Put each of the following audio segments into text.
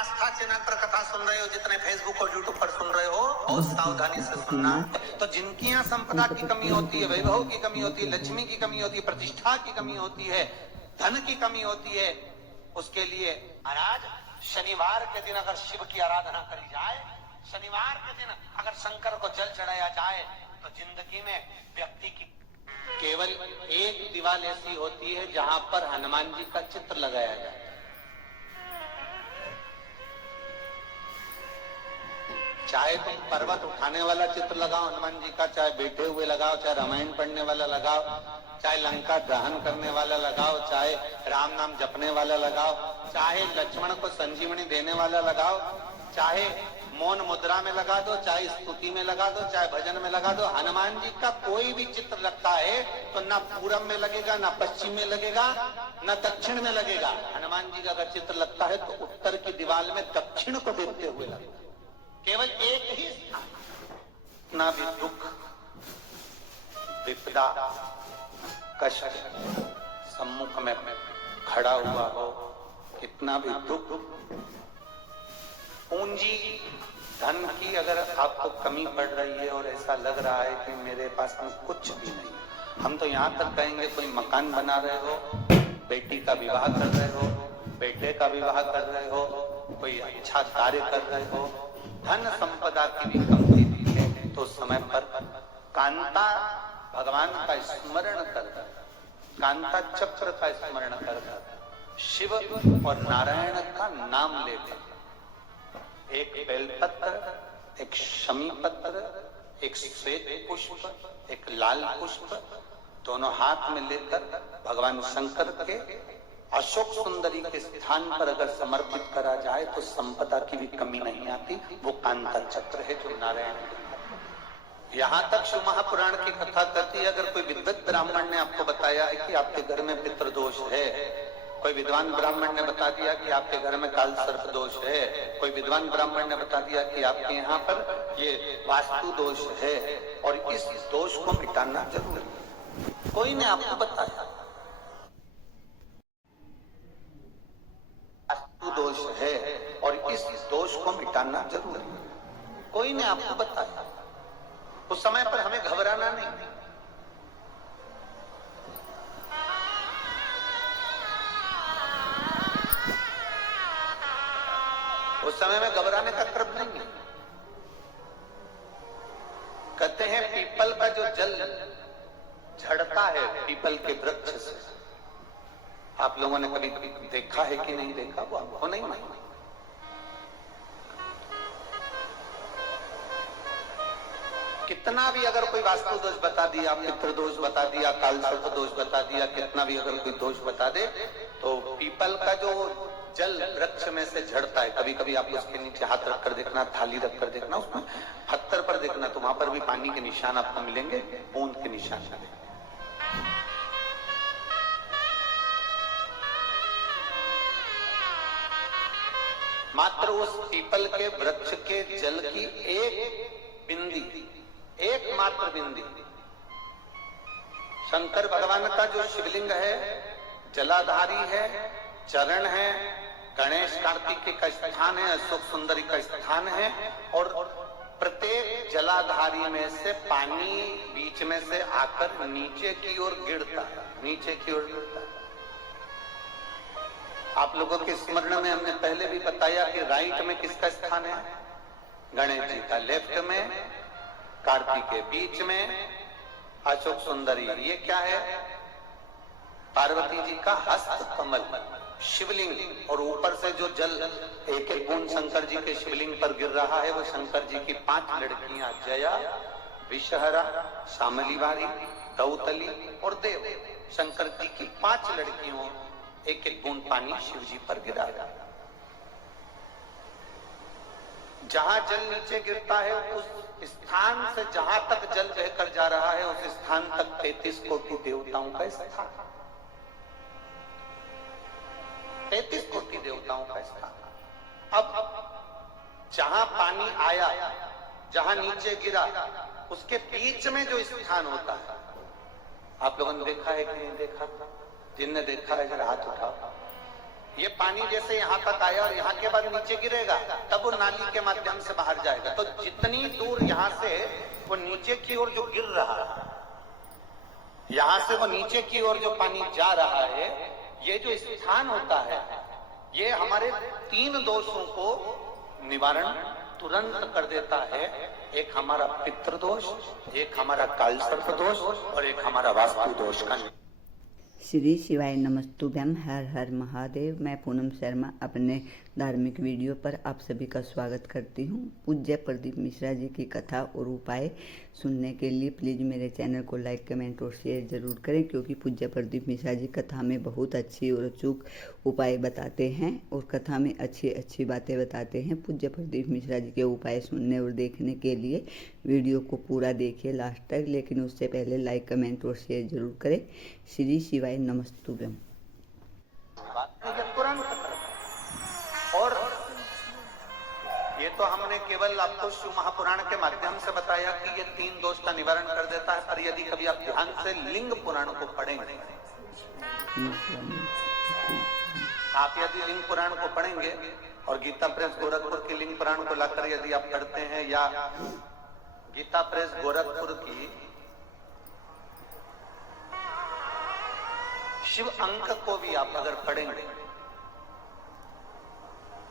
आस्था channel पर कथा सुन रहे हो, जितने फेसबुक और यूट्यूब पर सुन रहे हो, बहुत सावधानी से सुनना। तो जिनकी यहाँ संपदा की कमी होती है, वैभव की कमी होती है, लक्ष्मी की कमी होती है, प्रतिष्ठा की कमी होती है, धन की कमी होती है, उसके लिए महाराज शनिवार के दिन अगर शिव की आराधना करी जाए, शनिवार के दिन अगर शंकर को जल चढ़ाया जाए, तो जिंदगी में व्यक्ति की केवल एक दीवार ऐसी होती है जहां पर हनुमान जी का चित्र लगाया जाए। चाहे तुम पर्वत उठाने वाला चित्र लगाओ हनुमान जी का, चाहे बैठे हुए लगाओ, चाहे रामायण पढ़ने वाला लगाओ, चाहे लंका दहन करने वाला लगाओ, चाहे राम नाम जपने वाला लगाओ, चाहे लक्ष्मण को संजीवनी देने वाला लगाओ, चाहे मौन मुद्रा में लगा दो, चाहे स्तुति में लगा दो, चाहे भजन में लगा दो। हनुमान जी का कोई भी चित्र लगता है तो ना पूरब में लगेगा, ना पश्चिम में लगेगा, ना दक्षिण में लगेगा। हनुमान जी का अगर चित्र लगता है तो उत्तर की दीवार में दक्षिण को देखते हुए लगेगा। केवल एक ही स्थान। ना भी दुख, विपदा, कष्ट सम्मुख में खड़ा हुआ हो, कितना भी दुख, पूंजी धन की अगर आपको कमी पड़ रही है और ऐसा लग रहा है कि मेरे पास में कुछ भी नहीं, हम तो यहाँ तक कहेंगे कोई मकान बना रहे हो, बेटी का विवाह कर रहे हो, बेटे का विवाह कर रहे हो, कोई अच्छा कार्य कर रहे हो, धन संपदा की भी कमी है, तो समय पर कांता भगवान का स्मरण कर, कांता चक्र का स्मरण कर, शिव और नारायण का नाम लेकर, एक बेलपत्र, एक शमी पत्र, एक श्वेत पुष्प, एक लाल पुष्प, दोनों हाथ में लेकर भगवान शंकर के अशोक सुंदरी के स्थान पर अगर समर्पित करा जाए तो संपदा की भी कमी नहीं आती। वो कांता चक्र है जो नारायण। यहाँ तक शिव महापुराण की कथा करती है, अगर कोई विद्वत ब्राह्मण ने आपको बताया है कि आपके घर में पितृदोष है, कोई विद्वान ब्राह्मण ने बता दिया कि आपके घर में काल सर्प दोष है, कोई विद्वान ब्राह्मण ने बता दिया कि आपके यहाँ पर ये वास्तु दोष है और इस दोष को मिटाना जरूरी है, कोई ने आपको बताया वास्तु दोष है और इस दोष को मिटाना जरूरी है, कोई ने आपको बताया। उस समय पर हमें घबराना नहीं। उस समय में घबराने का क्रम नहीं है। कहते हैं पीपल का जो जल झड़ता है पीपल के वृक्ष से, आप लोगों ने कभी कभी देखा है कि नहीं देखा, वो आपको नहीं मालूम। कितना भी अगर कोई वास्तु दोष बता दिया, पितृ दोष बता दिया, काल सर्प दोष बता दिया, कितना भी अगर कोई दोष बता दे, तो पीपल का जो जल वृक्ष में से झड़ता है, कभी कभी आप उसके नीचे हाथ रखकर देखना, थाली रखकर देखना, उसमें पत्थर पर देखना, तो वहां पर भी पानी के निशान आपको मिलेंगे, बूंद के निशान मिलेंगे। मात्र उस पीपल के वृक्ष के जल की एक बिंदी, एकमात्र बिंदी, शंकर भगवान का जो शिवलिंग है जलाधारी है, चरण है, गणेश कार्तिक का स्थान है, अशोक सुंदरी का स्थान है, और प्रत्येक जलाधारी में से पानी बीच में से आकर नीचे की ओर गिरता है, नीचे की ओर गिरता है। आप लोगों के स्मरण में हमने पहले भी बताया कि राइट में किसका स्थान है, गणेश जी का, लेफ्ट में कार्तिक के, बीच में अशोक सुंदरी। ये क्या है, पार्वती जी का हस्त कमल शिवलिंग, और ऊपर से जो जल एक एक बूंद शंकर जी के शिवलिंग पर गिर रहा है, वो शंकर जी की 5 लड़कियां जया, विषहरा, शामलीवारी, दौतली और देव, शंकर जी की 5 लड़कियों एक एक बूंद पानी शिव जी पर गिरा। जहां जल नीचे गिरता है उस स्थान से जहां तक जल बहकर जा रहा है उस स्थान तक 33 कोटि देवताओं का स्थान, 33 कोटि देवताओं का स्थान। अब जहां पानी आया, जहां नीचे गिरा, उसके बीच में जो स्थान होता है, आप लोगों ने देखा है कि नहीं देखा? जिनने देखा है जरा हाथ उठाओ। ये पानी जैसे यहाँ तक आया और यहाँ के बाद नीचे गिरेगा, तब वो नाली के माध्यम से बाहर जाएगा। तो जितनी दूर यहाँ से वो नीचे की ओर जो गिर रहा है, यहाँ से वो नीचे की ओर जो पानी जा रहा है, ये जो स्थान होता है, ये हमारे 3 दोषों को निवारण तुरंत कर देता है। एक हमारा पितृदोष, एक हमारा कालसर्प दोष और एक हमारा वास्तु दोष का। श्री शिवाय नमस्तुभ्यम। हर हर महादेव। मैं पूनम शर्मा अपने धार्मिक वीडियो पर आप सभी का स्वागत करती हूँ। पूज्य प्रदीप मिश्रा जी की कथा और उपाय सुनने के लिए प्लीज़ मेरे चैनल को लाइक, कमेंट और शेयर ज़रूर करें, क्योंकि पूज्य प्रदीप मिश्रा जी कथा में बहुत अच्छी और अचूक उपाय बताते हैं और कथा में अच्छी अच्छी बातें बताते हैं। पूज्य प्रदीप मिश्रा जी के उपाय सुनने और देखने के लिए वीडियो को पूरा देखिए लास्ट तक, लेकिन उससे पहले लाइक, कमेंट और शेयर जरूर करें। श्री शिवाय नमस्तुभ्यम। और ये तो हमने केवल आपको शिव महापुराण के माध्यम से बताया कि ये 3 दोष का निवारण कर देता है, पर यदि कभी आप ध्यान से लिंग पुराण को पढ़ेंगे, आप यदि लिंग पुराण को पढ़ेंगे और गीता प्रेस गोरखपुर की लिंग पुराण को लाकर यदि आप पढ़ते हैं, या गीता प्रेस गोरखपुर की शिव अंक को भी आप अगर पढ़ेंगे,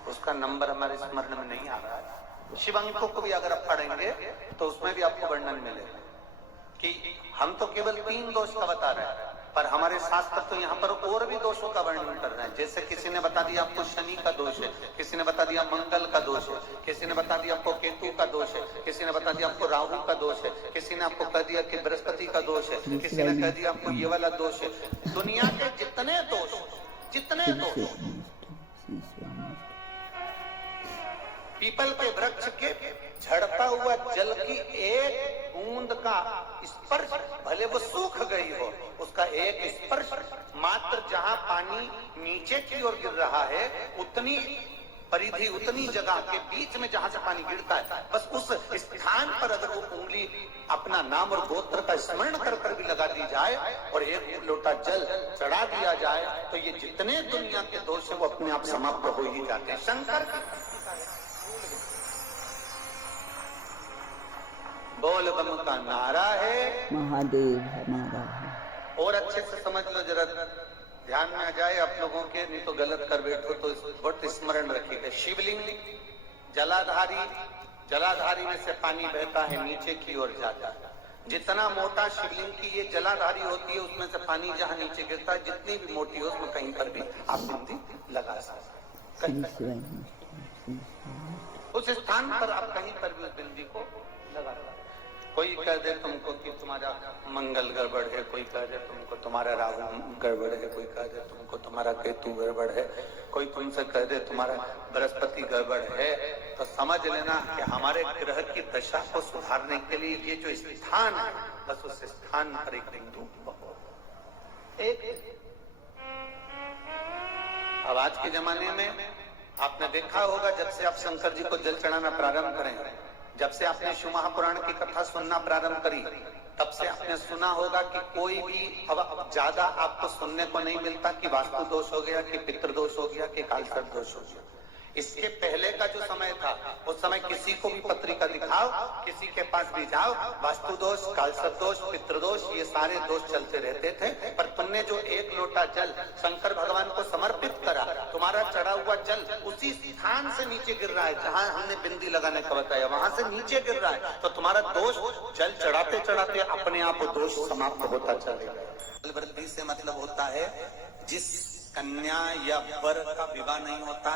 उसका नंबर हमारे स्मरण में नहीं आ रहा है, शिव अंकों को भी अगर आप पढ़ेंगे तो उसमें भी आपको वर्णन मिलेगा कि हम तो केवल 3 दोष का बता रहे हैं, पर हमारे शास्त्र तो यहाँ पर और भी दोषों का वर्णन कर रहे हैं। जैसे किसी ने बता दिया आपको शनि का दोष है, किसी ने बता दिया मंगल का दोष है, किसी ने बता दिया आपको केतु का दोष है, किसी ने बता दिया आपको राहु का दोष है, किसी ने आपको कह दिया कि बृहस्पति का दोष है, किसी ने कह दिया आपको ये वाला दोष है। दुनिया के जितने दोष पीपल के वृक्ष के झड़ता हुआ जल की एक बूंद का स्पर्श, भले वो सूख गई हो, उसका एक स्पर्श मात्र जहां पानी नीचे की ओर गिर रहा है, उतनी परिधि, उतनी जगह के बीच में जहां से पानी गिरता है, बस उस स्थान पर अगर वो उंगली अपना नाम और गोत्र का स्मरण कर भी लगा दी जाए और एक लोटा जल चढ़ा दिया जाए, तो ये जितने दुनिया के दोष है वो अपने आप समाप्त हो ही जाते हैं। शंकर बोल बम का नारा है, महादेव हमारा है। और अच्छे से समझ लो, जरा ध्यान में आ जाए आप लोगों के, नहीं तो गलत कर बैठो तो बहुत स्मरण रखिएगा। शिवलिंग जलाधारी में से पानी बहता है, नीचे की ओर जाता है। जितना मोटा शिवलिंग की ये जलाधारी होती है, उसमें से पानी जहाँ नीचे गिरता है, जितनी भी मोटी हो, उसमें कहीं पर भी आप बिंदी लगा सकते हैं। उस स्थान पर आप कहीं पर भी उस बिंदी को लगा सकते। कोई कह दे तुमको कि तुम्हारा मंगल गड़बड़ है, कोई कह दे तुमको तुम्हारा राहु गड़बड़ है, कोई कह दे तुमको तुम्हारा केतु गड़बड़ है, कोई तुमसे कह दे तुम्हारा बृहस्पति गड़बड़ है, तो समझ लेना कि हमारे ग्रह की दशा को सुधारने के लिए ये जो स्थान है, बस उस स्थान पर एक बिंदु अब आज के जमाने में आपने देखा होगा, जब से आप शंकर जी को जल चढ़ाना प्रारंभ करें, जब से आपने शिव महापुराण की कथा सुनना प्रारंभ करी, तब से आपने सुना होगा कि कोई भी अब ज्यादा आपको सुनने को नहीं मिलता कि वास्तु दोष हो गया, कि पितृदोष हो गया, कि कालसर्प दोष हो गया। इसके पहले का जो समय था, उस समय किसी को भी पत्रिका दिखाओ, किसी के पास भी जाओ, वास्तु दोष, कालसर्प दोष, पितृदोष, ये सारे दोष चलते रहते थे। पर तुमने जो एक लोटा जल शंकर भगवान को समर्पित करा, तुम्हारा चढ़ा हुआ जल उसी स्थान से नीचे गिर रहा है जहां हमने बिंदी लगाने का बताया, वहां से नीचे गिर रहा है, तो तुम्हारा दोष जल चढ़ाते चढ़ाते अपने आप दोष समाप्त होता चलेगा। जल वृद्धि से मतलब होता है जिस कन्या या वर का विवाह नहीं होता,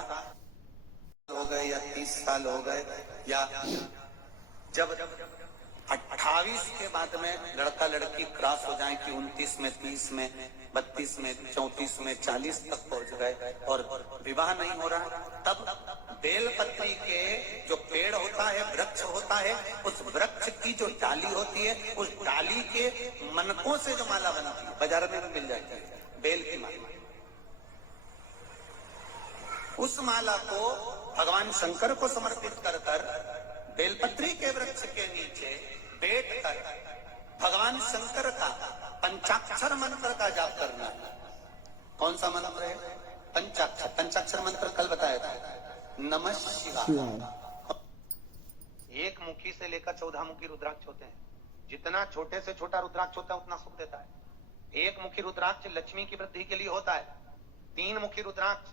हो गए या 30 साल हो गए, या जब 28 के बाद में लड़का लड़की क्रॉस हो जाए कि 29 में, 30 में, 32 में, 34 में, 40 तक पहुंच गए और विवाह नहीं हो रहा, तब बेलपत्री के जो पेड़ होता है, वृक्ष होता है, उस वृक्ष की जो डाली होती है, उस डाली के मनकों से जो माला बनती है, बाजार में भी मिल जाती है, बेल की माला, उस माला को भगवान शंकर को समर्पित कर बेलपत्री के वृक्ष के नीचे बैठकर भगवान शंकर का पंचाक्षर मंत्र का जाप करना है। कौन सा मंत्र है? पंचाक्षर मंत्र कल बताया था। नमः शिवाय। शिवाय। एक मुखी से लेकर 14 मुखी रुद्राक्ष होते हैं। जितना छोटे से छोटा रुद्राक्ष होता है उतना सुख देता है। एक मुखी रुद्राक्ष लक्ष्मी की वृद्धि के लिए होता है। 3 मुखी रुद्राक्ष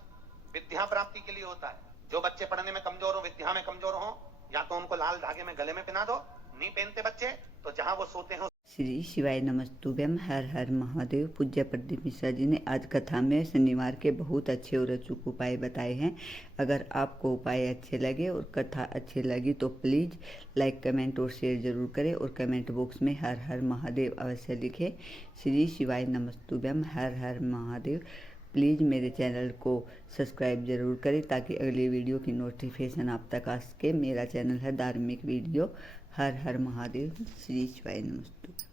विद्या प्राप्ति के लिए होता है। जो बच्चे पढ़ने में कमजोर हो, विद्या में कमजोर हो, या तो उनको लाल धागे में गले में पहना दो। नहीं पहनते बच्चे तो जहां वो सोते हो। श्री शिवाय नमस्तुभ्यम। हर हर महादेव। पूज्य प्रदीप मिश्रा जी ने आज कथा में शनिवार के बहुत अच्छे और अचूक उपाय बताए हैं। अगर आपको उपाय अच्छे लगे और कथा अच्छी लगी तो प्लीज़ लाइक, कमेंट और शेयर जरूर करें और कमेंट बॉक्स में हर हर महादेव अवश्य लिखें। श्री शिवाय नमस्तुभ्यम। हर हर महादेव। प्लीज़ मेरे चैनल को सब्सक्राइब जरूर करें ताकि अगली वीडियो की नोटिफिकेशन आप तक आ सके। मेरा चैनल है धार्मिक वीडियो। हर हर महादेव। श्री शिवाय नमस्तुभ्यम।